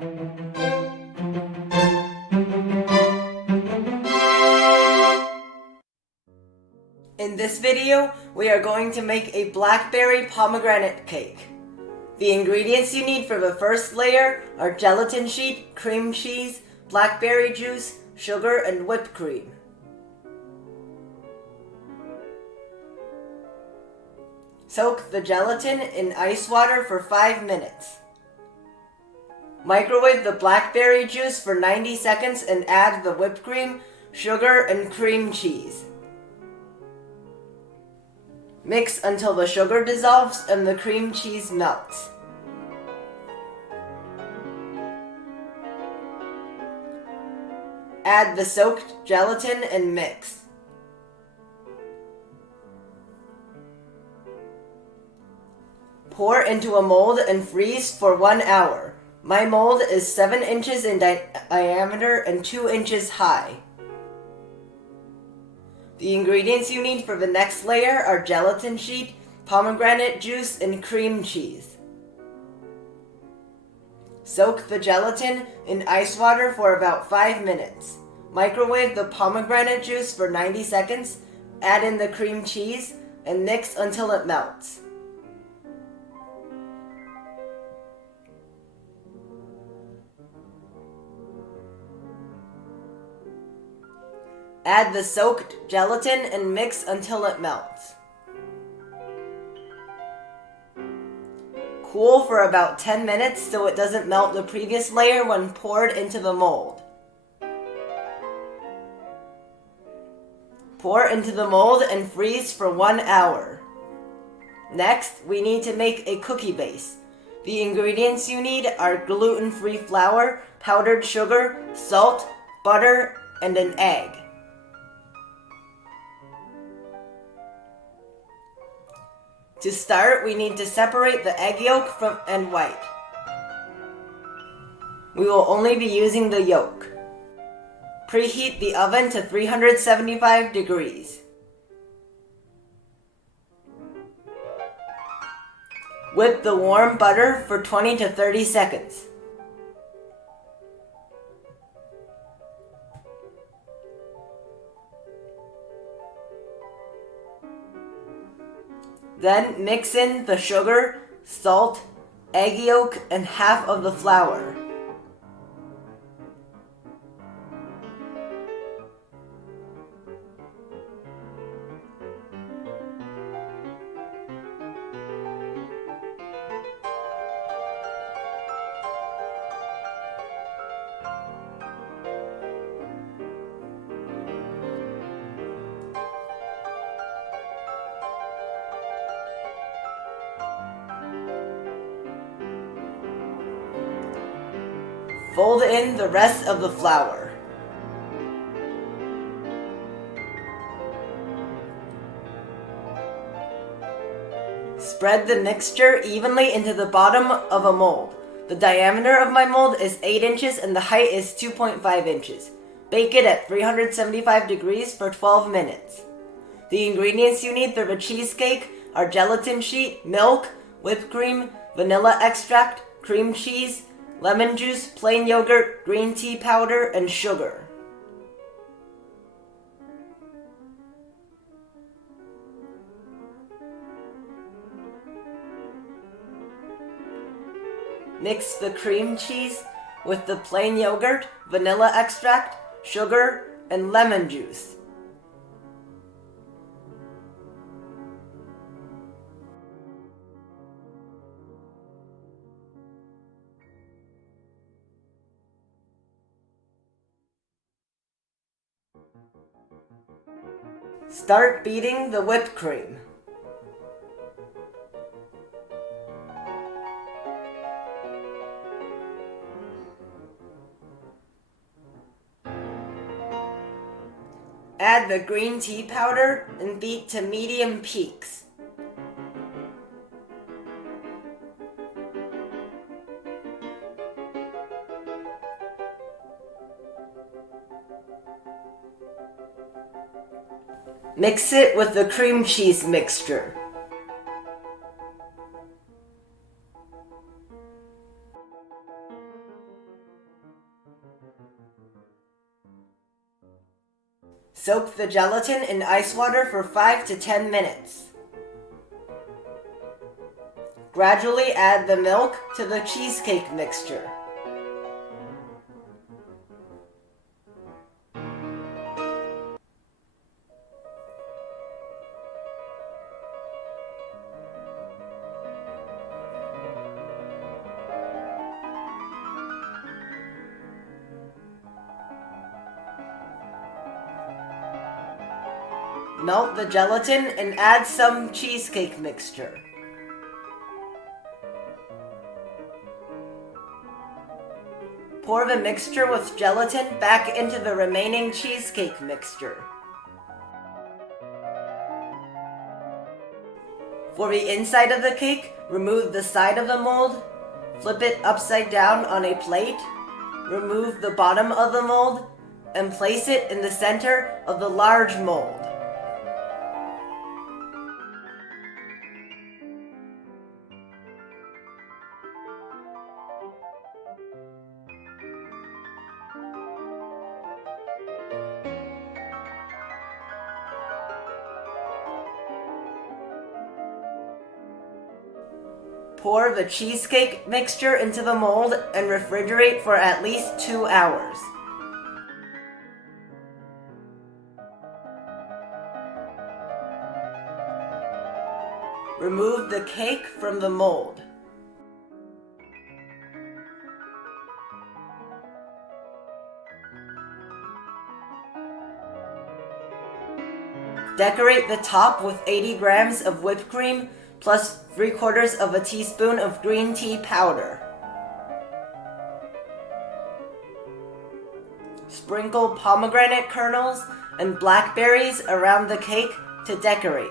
In this video, we are going to make a Blackberry Pomegranate Cake. The ingredients you need for the first layer are gelatin sheet, cream cheese, blackberry juice, sugar, and whipped cream. Soak the gelatin in ice water for 5 minutes. Microwave the blackberry juice for 90 seconds and add the whipped cream, sugar, and cream cheese. Mix until the sugar dissolves and the cream cheese melts. Add the soaked gelatin and mix. Pour into a mold and freeze for 1 hour. My mold is 7 inches in diameter and 2 inches high. The ingredients you need for the next layer are gelatin sheet, pomegranate juice, and cream cheese. Soak the gelatin in ice water for about 5 minutes. Microwave the pomegranate juice for 90 seconds, add in the cream cheese, and mix until it melts. Add the soaked gelatin and mix until it melts. Cool for about 10 minutes so it doesn't melt the previous layer when poured into the mold. Pour into the mold and freeze for 1 hour. Next, we need to make a cookie base. The ingredients you need are gluten-free flour, powdered sugar, salt, butter, and an egg. To start, we need to separate the egg yolk and white. We will only be using the yolk. Preheat the oven to 375 degrees. Whip the warm butter for 20 to 30 seconds. Then mix in the sugar, salt, egg yolk, and half of the flour. Fold in the rest of the flour. Spread the mixture evenly into the bottom of a mold. The diameter of my mold is 8 inches and the height is 2.5 inches. Bake it at 375 degrees for 12 minutes. The ingredients you need for the cheesecake are gelatin sheet, milk, whipped cream, vanilla extract, cream cheese, lemon juice, plain yogurt, green tea powder, and sugar. Mix the cream cheese with the plain yogurt, vanilla extract, sugar, and lemon juice. Start beating the whipped cream. Add the green tea powder and beat to medium peaks. Mix it with the cream cheese mixture. Soak the gelatin in ice water for 5 to 10 minutes. Gradually add the milk to the cheesecake mixture. Melt the gelatin and add some cheesecake mixture. Pour the mixture with gelatin back into the remaining cheesecake mixture. For the inside of the cake, remove the side of the mold, flip it upside down on a plate, remove the bottom of the mold, and place it in the center of the large mold. Pour the cheesecake mixture into the mold and refrigerate for at least 2 hours. Remove the cake from the mold. Decorate the top with 80 grams of whipped cream plus 3/4 of a teaspoon of green tea powder. Sprinkle pomegranate kernels and blackberries around the cake to decorate.